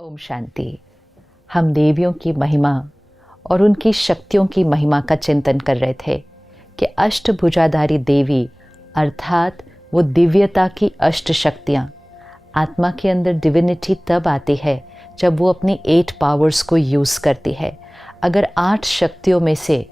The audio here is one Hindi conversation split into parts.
ओम शांति। हम देवियों की महिमा और उनकी शक्तियों की महिमा का चिंतन कर रहे थे कि अष्टभुजाधारी देवी अर्थात वो दिव्यता की अष्ट शक्तियाँ, आत्मा के अंदर डिविनिटी तब आती है जब वो अपनी 8 पावर्स को यूज़ करती है। अगर 8 शक्तियों में से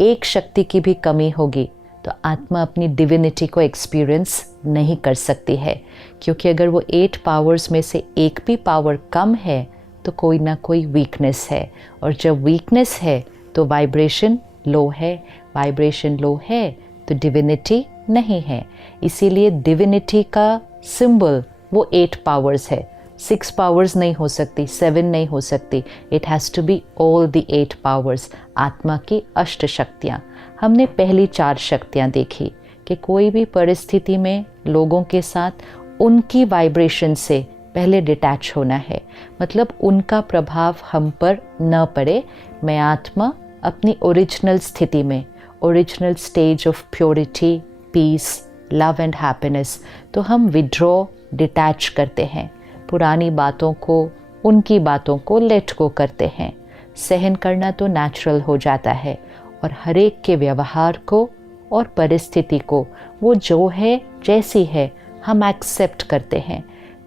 एक शक्ति की भी कमी होगी तो आत्मा अपनी डिविनिटी को एक्सपीरियंस नहीं कर सकती है, क्योंकि अगर वो 8 पावर्स में से एक भी पावर कम है तो कोई ना कोई वीकनेस है, और जब वीकनेस है तो वाइब्रेशन लो है, वाइब्रेशन लो है तो डिविनिटी नहीं है। इसीलिए डिविनिटी का सिंबल वो 8 पावर्स है। 6 पावर्स नहीं हो सकती, 7 नहीं हो सकती, it has to be all the 8 powers, आत्मा की अष्ट शक्तियाँ। हमने पहली 4 शक्तियाँ देखी कि कोई भी परिस्थिति में लोगों के साथ उनकी वाइब्रेशन से पहले डिटैच होना है, मतलब उनका प्रभाव हम पर न पड़े। मैं आत्मा अपनी ओरिजिनल स्थिति में, original stage of purity, peace, love and happiness, तो हम विड्रॉ, डिटैच करते हैं, पुरानी बातों को, उनकी बातों को लेट गो करते हैं। सहन करना तो नेचुरल हो जाता है और हर एक के व्यवहार को और परिस्थिति को वो जो है जैसी है हम एक्सेप्ट करते हैं।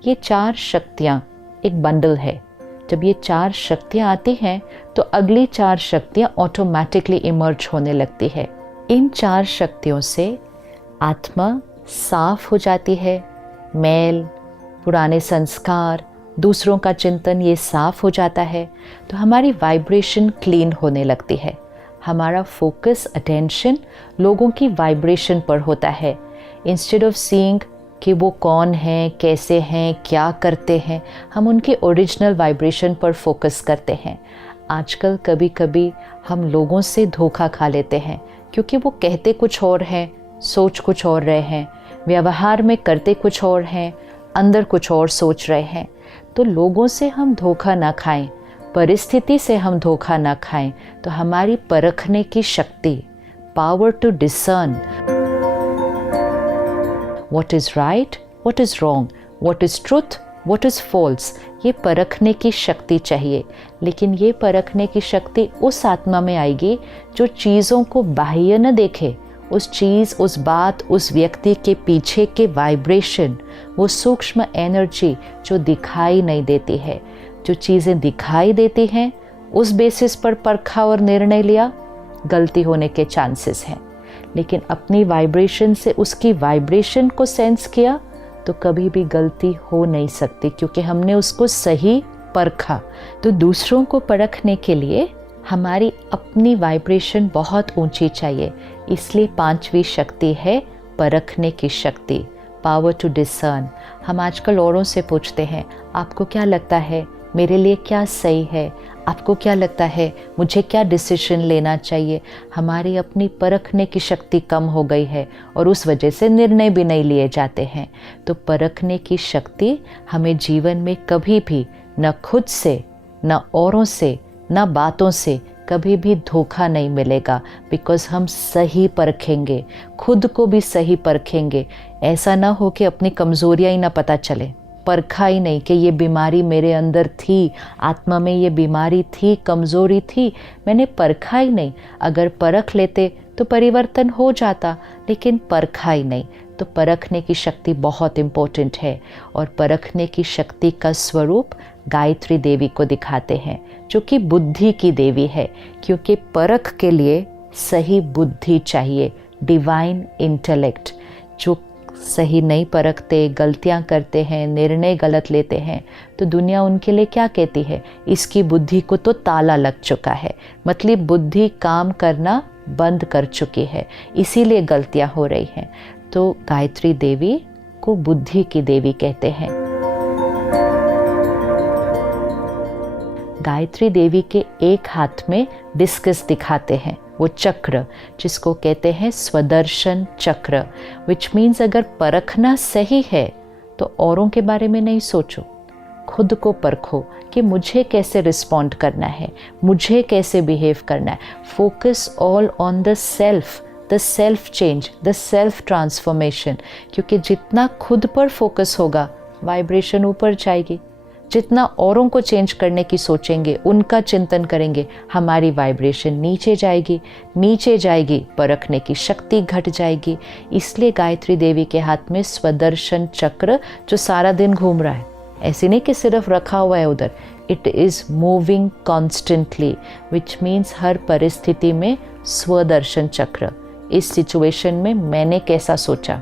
ये 4 शक्तियाँ एक बंडल है। जब ये 4 शक्तियाँ आती हैं तो अगली 4 शक्तियाँ ऑटोमेटिकली इमर्ज होने लगती है। इन 4 शक्तियों से आत्मा साफ हो जाती है, मैल, पुराने संस्कार, दूसरों का चिंतन, ये साफ हो जाता है, तो हमारी वाइब्रेशन क्लीन होने लगती है। हमारा फोकस, अटेंशन लोगों की वाइब्रेशन पर होता है। इंस्टेड ऑफ सीइंग कि वो कौन हैं, कैसे हैं, क्या करते हैं, हम उनके ओरिजिनल वाइब्रेशन पर फोकस करते हैं। आजकल कभी कभी हम लोगों से धोखा खा लेते हैं, क्योंकि वो कहते कुछ और हैं, सोच कुछ और रहे हैं, व्यवहार में करते कुछ और हैं, अंदर कुछ और सोच रहे हैं। तो लोगों से हम धोखा ना खाएं, परिस्थिति से हम धोखा ना खाएं, तो हमारी परखने की शक्ति, power to discern what is right, what is wrong, what is truth, what is false, ये परखने की शक्ति चाहिए। लेकिन ये परखने की शक्ति उस आत्मा में आएगी जो चीज़ों को बाह्य न देखे, उस चीज़, उस बात, उस व्यक्ति के पीछे के वाइब्रेशन, वो सूक्ष्म एनर्जी जो दिखाई नहीं देती है। जो चीज़ें दिखाई देती हैं उस बेसिस पर परखा और निर्णय लिया, गलती होने के चांसेस हैं। लेकिन अपनी वाइब्रेशन से उसकी वाइब्रेशन को सेंस किया तो कभी भी गलती हो नहीं सकती, क्योंकि हमने उसको सही परखा। तो दूसरों को परखने के लिए हमारी अपनी वाइब्रेशन बहुत ऊंची चाहिए। इसलिए 5वीं शक्ति है परखने की शक्ति, पावर टू डिसर्न। हम आजकल औरों से पूछते हैं, आपको क्या लगता है मेरे लिए क्या सही है, आपको क्या लगता है मुझे क्या डिसीजन लेना चाहिए। हमारी अपनी परखने की शक्ति कम हो गई है और उस वजह से निर्णय भी नहीं लिए जाते हैं। तो परखने की शक्ति हमें जीवन में कभी भी न खुद से, न औरों से, न बातों से कभी भी धोखा नहीं मिलेगा, बिकॉज़ हम सही परखेंगे, खुद को भी सही परखेंगे। ऐसा ना हो कि अपनी कमज़ोरियाँ ही ना पता चले, परखा ही नहीं कि ये बीमारी मेरे अंदर थी, आत्मा में ये बीमारी थी, कमज़ोरी थी, मैंने परखा ही नहीं। अगर परख लेते तो परिवर्तन हो जाता, लेकिन परखा ही नहीं। तो परखने की शक्ति बहुत इम्पोर्टेंट है, और परखने की शक्ति का स्वरूप गायत्री देवी को दिखाते हैं, जो कि बुद्धि की देवी है, क्योंकि परख के लिए सही बुद्धि चाहिए, डिवाइन इंटेलेक्ट। जो सही नहीं परखते, गलतियां करते हैं, निर्णय गलत लेते हैं, तो दुनिया उनके लिए क्या कहती है, इसकी बुद्धि को तो ताला लग चुका है, मतलब बुद्धि काम करना बंद कर चुकी है, इसीलिए गलतियां हो रही हैं। तो गायत्री देवी को बुद्धि की देवी कहते हैं। गायत्री देवी के एक हाथ में डिस्कस दिखाते हैं, वो चक्र जिसको कहते हैं स्वदर्शन चक्र, विच मीन्स अगर परखना सही है तो औरों के बारे में नहीं सोचो, खुद को परखो कि मुझे कैसे रिस्पॉन्ड करना है, मुझे कैसे बिहेव करना है। Focus all on the self, the self change, the self transformation, क्योंकि जितना खुद पर फोकस होगा वाइब्रेशन ऊपर जाएगी। जितना औरों को चेंज करने की सोचेंगे, उनका चिंतन करेंगे, हमारी वाइब्रेशन नीचे जाएगी, परखने की शक्ति घट जाएगी। इसलिए गायत्री देवी के हाथ में स्वदर्शन चक्र जो सारा दिन घूम रहा है, ऐसे नहीं कि सिर्फ रखा हुआ है उधर, it is moving constantly, which means हर परिस्थिति में स्वदर्शन चक्र। इस सिचुएशन में मैंने कैसा सोचा,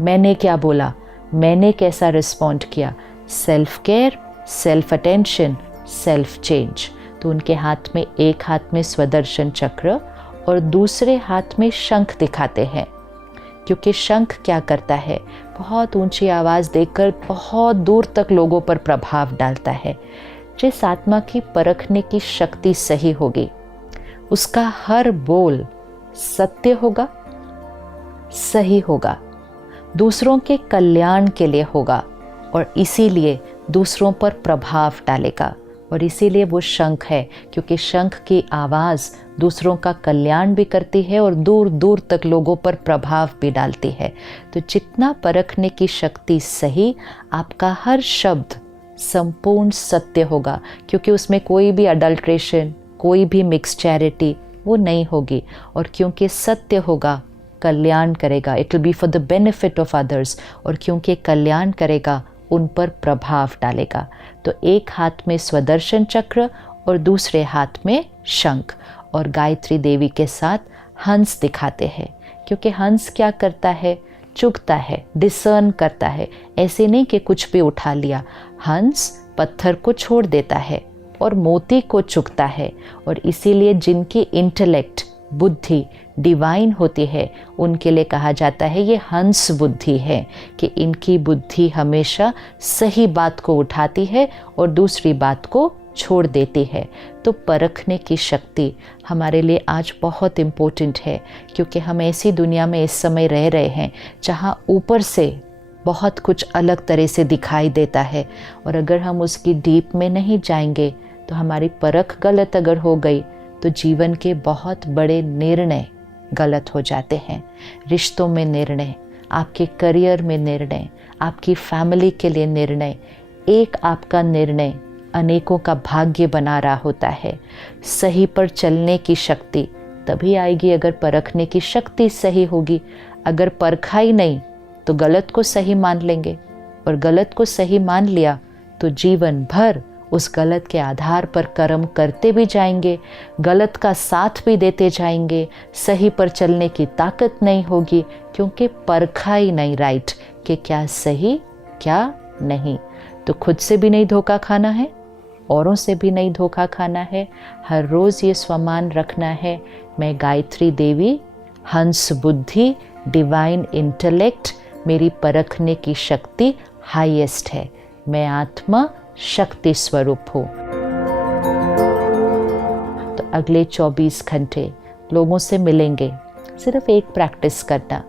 मैंने क्या बोला, मैंने कैसा रिस्पॉन्ड किया, self care, self attention, self change. तो उनके हाथ में, एक हाथ में स्वदर्शन चक्र और दूसरे हाथ में शंख दिखाते हैं, क्योंकि शंख क्या करता है, बहुत ऊंची आवाज़ देकर बहुत दूर तक लोगों पर प्रभाव डालता है। जिस आत्मा की परखने की शक्ति सही होगी, उसका हर बोल सत्य होगा, सही होगा, दूसरों के कल्याण के लिए होगा और इसीलिए दूसरों पर प्रभाव डालेगा। और इसीलिए वो शंख है, क्योंकि शंख की आवाज़ दूसरों का कल्याण भी करती है और दूर दूर तक लोगों पर प्रभाव भी डालती है। तो जितना परखने की शक्ति सही, आपका हर शब्द संपूर्ण सत्य होगा, क्योंकि उसमें कोई भी अडल्ट्रेशन, कोई भी मिक्सचैरिटी वो नहीं होगी। और क्योंकि सत्य होगा, कल्याण करेगा, it will be for the benefit of others. और क्योंकि कल्याण करेगा, उन पर प्रभाव डालेगा। तो एक हाथ में स्वदर्शन चक्र और दूसरे हाथ में शंख। और गायत्री देवी के साथ हंस दिखाते हैं, क्योंकि हंस क्या करता है, चुगता है, डिसर्न करता है। ऐसे नहीं कि कुछ भी उठा लिया, हंस पत्थर को छोड़ देता है और मोती को चुगता है। और इसीलिए जिनकी इंटेलेक्ट, बुद्धि डिवाइन होती है, उनके लिए कहा जाता है ये हंस बुद्धि है, कि इनकी बुद्धि हमेशा सही बात को उठाती है और दूसरी बात को छोड़ देती है। तो परखने की शक्ति हमारे लिए आज बहुत इम्पोर्टेंट है, क्योंकि हम ऐसी दुनिया में इस समय रह रहे हैं जहाँ ऊपर से बहुत कुछ अलग तरह से दिखाई देता है, और अगर हम उसकी डीप में नहीं जाएंगे तो हमारी परख गलत अगर हो गई तो जीवन के बहुत बड़े निर्णय गलत हो जाते हैं। रिश्तों में निर्णय, आपके करियर में निर्णय, आपकी फैमिली के लिए निर्णय, एक आपका निर्णय अनेकों का भाग्य बना रहा होता है। सही पर चलने की शक्ति तभी आएगी अगर परखने की शक्ति सही होगी। अगर परखा ही नहीं तो गलत को सही मान लेंगे, और गलत को सही मान लिया तो जीवन भर उस गलत के आधार पर कर्म करते भी जाएंगे, गलत का साथ भी देते जाएंगे, सही पर चलने की ताकत नहीं होगी, क्योंकि परखा ही नहीं राइट कि क्या सही क्या नहीं। तो खुद से भी नहीं धोखा खाना है, औरों से भी नहीं धोखा खाना है। हर रोज़ ये स्वमान रखना है, मैं गायत्री देवी, हंस बुद्धि, डिवाइन इंटेलेक्ट, मेरी परखने की शक्ति हाईएस्ट है, मैं आत्मा शक्ति स्वरूप हो। तो अगले 24 घंटे लोगों से मिलेंगे, सिर्फ एक प्रैक्टिस करना,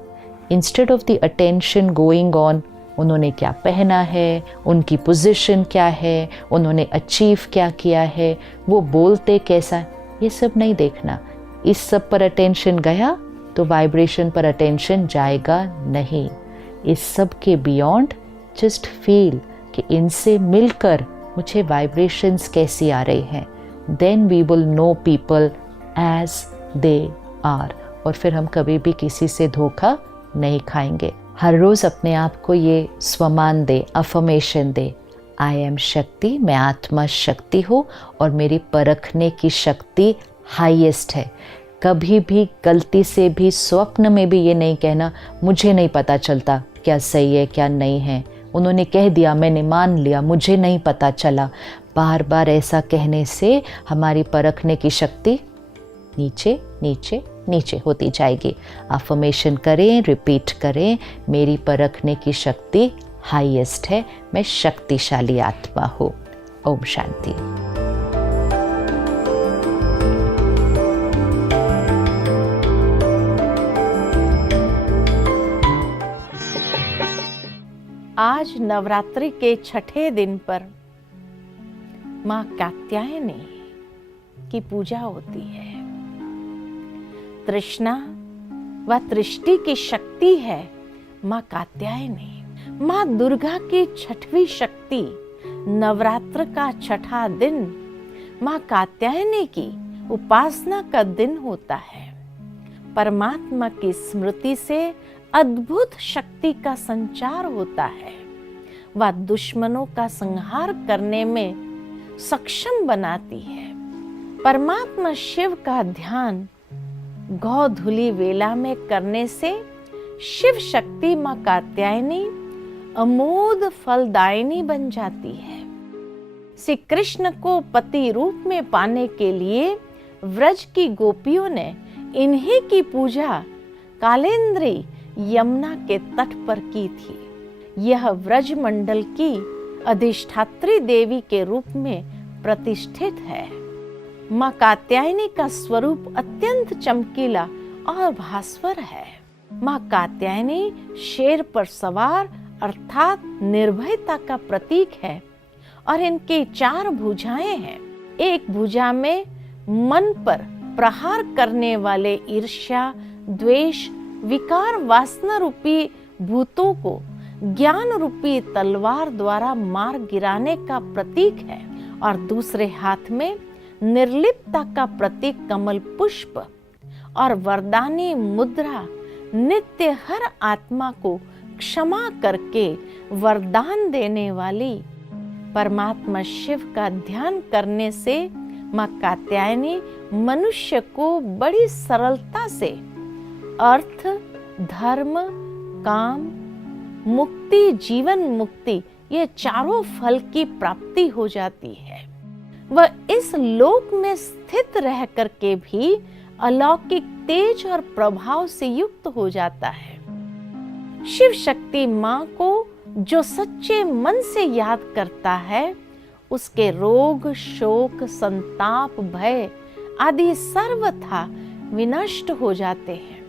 instead of the attention going on उन्होंने क्या पहना है, उनकी पोजीशन क्या है, उन्होंने अचीव क्या किया है, वो बोलते कैसा, ये सब नहीं देखना। इस सब पर अटेंशन गया तो वाइब्रेशन पर अटेंशन जाएगा नहीं। इस सब के बियॉन्ड जस्ट फील कि इनसे मिलकर मुझे वाइब्रेशंस कैसी आ रही हैं, then we will know people as they are. और फिर हम कभी भी किसी से धोखा नहीं खाएंगे। हर रोज़ अपने आप को ये स्वमान दे, अफर्मेशन दे, आई एम शक्ति, मैं आत्मा शक्ति हूँ और मेरी परखने की शक्ति हाईएस्ट है। कभी भी गलती से भी स्वप्न में भी ये नहीं कहना मुझे नहीं पता चलता क्या सही है क्या नहीं है, उन्होंने कह दिया मैंने मान लिया, मुझे नहीं पता चला। बार बार ऐसा कहने से हमारी परखने की शक्ति नीचे नीचे नीचे होती जाएगी। अफर्मेशन करें, रिपीट करें, मेरी परखने की शक्ति हाईएस्ट है, मैं शक्तिशाली आत्मा हूँ। ओम शांति। आज नवरात्रि के छठे दिन पर माँ कात्यायनी की पूजा होती है। तृष्णा व तृष्टि की शक्ति है माँ कात्यायनी। माँ दुर्गा की छठवीं शक्ति नवरात्र का छठा दिन माँ कात्यायनी की उपासना का दिन होता है। परमात्मा की स्मृति से अद्भुत शक्ति का संचार होता है। वह दुश्मनों का संहार करने में सक्षम बनाती है। परमात्मा शिव का ध्यान गौधुली वेला में करने से शिव शक्ति माँ कात्यायनी अमोद फलदायिनी बन जाती है। श्री कृष्ण को पति रूप में पाने के लिए व्रज की गोपियों ने इन्हीं की पूजा कालेंद्री यमुना के तट पर की थी। यह व्रज मंडल की अधिष्ठात्री देवी के रूप में प्रतिष्ठित है। माँ कात्यायनी का स्वरूप अत्यंत चमकीला और भास्वर है। माँ कात्यायनी शेर पर सवार अर्थात निर्भयता का प्रतीक है और इनकी 4 भुजाएं हैं। एक भुजा में मन पर प्रहार करने वाले ईर्ष्या, द्वेष, विकार, वासना रूपी भूतों को ज्ञान रूपी तलवार द्वारा मार गिराने का प्रतीक है और दूसरे हाथ में निर्लिप्तता का प्रतीक कमल पुष्प और वरदानी मुद्रा नित्य हर आत्मा को क्षमा करके वरदान देने वाली। परमात्मा शिव का ध्यान करने से माँ कात्यायनी मनुष्य को बड़ी सरलता से अर्थ, धर्म, काम, मुक्ति, जीवन मुक्ति ये चारों फल की प्राप्ति हो जाती है। वह इस लोक में स्थित रह करके भी अलौकिक तेज और प्रभाव से युक्त हो जाता है। शिव शक्ति माँ को जो सच्चे मन से याद करता है उसके रोग, शोक, संताप, भय आदि सर्वथा विनष्ट हो जाते हैं।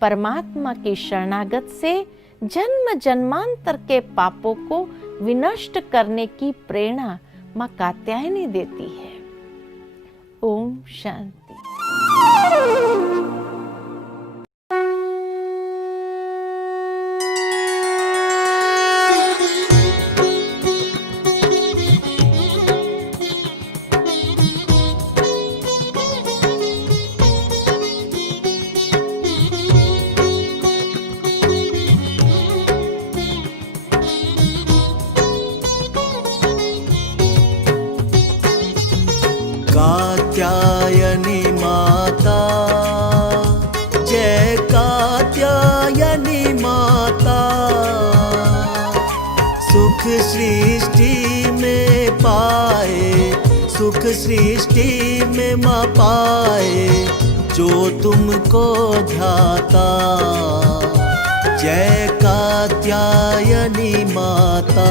परमात्मा की शरणागत से जन्म जन्मांतर के पापों को विनष्ट करने की प्रेरणा माँ कात्यायनी देती है। ओम शांति। कात्यायनी माता, जय कात्यायनी माता, सुख सृष्टि में पाए, सुख सृष्टि में माँ पाए जो तुमको ध्याता। जय कात्यायनी माता,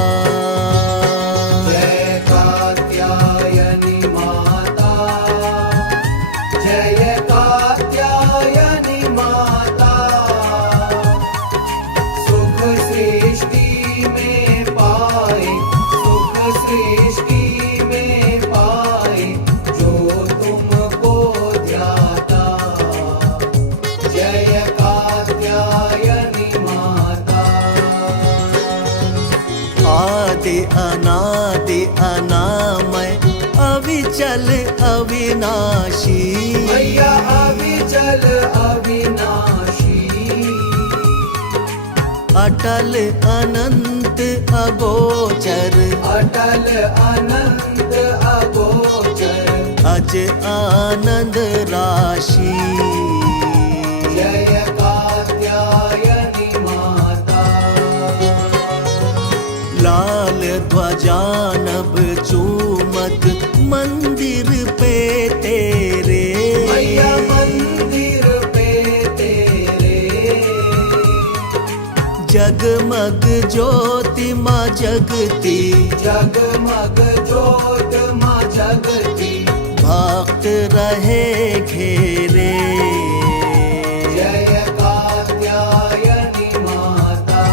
अनादि अनामय अविचल अविनाशी, मैया अविचल अविनाशी, अटल अनंत अगोचर, अटल अनंत अगोचर, अज आनंद राशि। जय कात्यायनी माता, लाल ध्वजानब चूमत मंदिर पे तेरे, मैया मंदिर पे तेरे, जगमग ज्योति माँ जगती, जगमग ज्योत माँ जगती, भक्त रहे घेरे। जय कात्यायनी माता,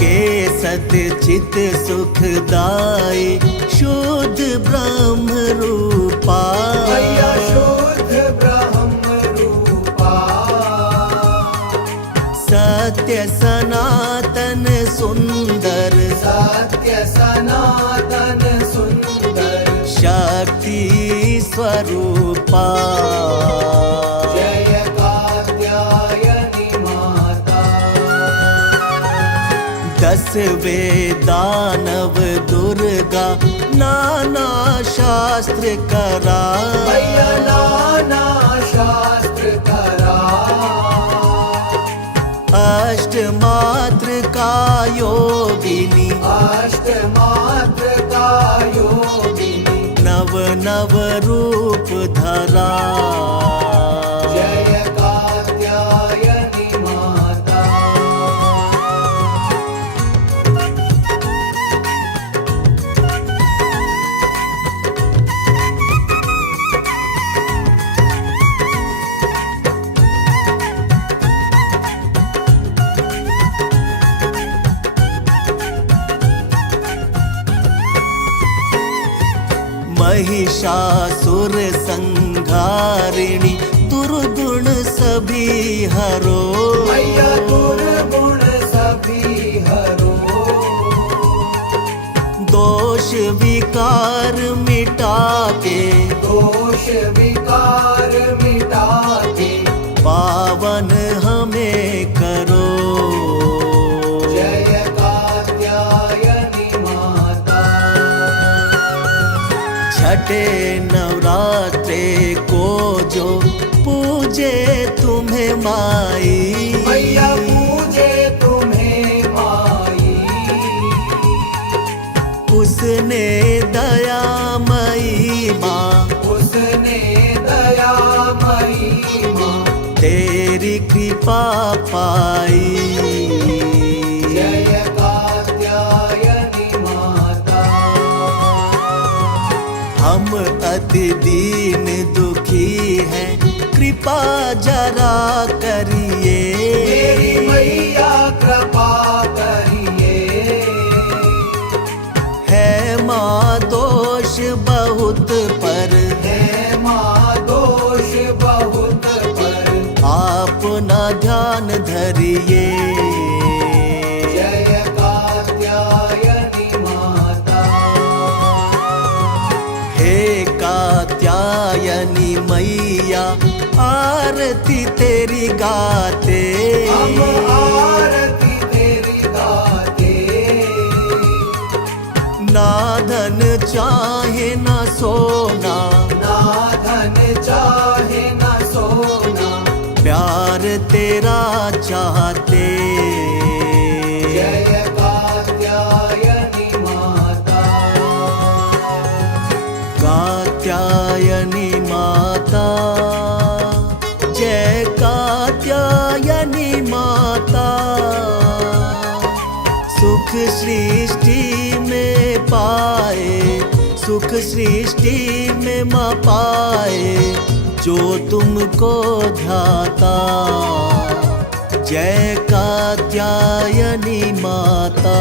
केसत चित सुखदाई शुद्ध ब्रह्म रूपा, मैया शुद्ध ब्रह्म रूपा, सत्य सनातन सुंदर, सत्य स्वरूपा। जय कात्यायनी माता। 10 दानव दुर्गा नाना शास्त्र करा। मैया नाना शास्त्र करा। अष्टमात्र का योगिनी। अष्टमात्र का योगिनी। नव नव रूप धरा। जय कात्यायनी माता। महिषासुर संहारिणी दुर्गुण सभी हरो। मैया दुर्गुण सभी हरो। दोष विकार मिटा के। दोष विकार मिटा के। पावन हमें करो। जय कात्यायनी माता। छठे नवरात्रे को जो पूजे तुम्हें माई। मैया पूजे तुम्हें माई। उसने दयामयी माँ। उसने दयामयी माँ। तेरी कृपा पाई। जय कात्यायनी माता। हम अति दीन दुखी हैं कृपा जरा करिए। मेरी मैया कृपा करिए। है माँ दोष बहुत पर। है माँ दोष बहुत पर। आप ना ध्यान धरिए। जय कात्यायनी माता। हे कात्यायनी मैया आरती तेरी गाते। हम आरती तेरी गाते। ना धन चाहे ना सोना। ना धन चाहे ना सोना। प्यार तेरा चाहते। जय कात्यायनी माता। कात्यायनी माता। जय कात्यायनी माता। सुख सृष्टि में पाए। सुख सृष्टि में माँ पाए जो तुमको ध्याता। जय कात्यायनी माता।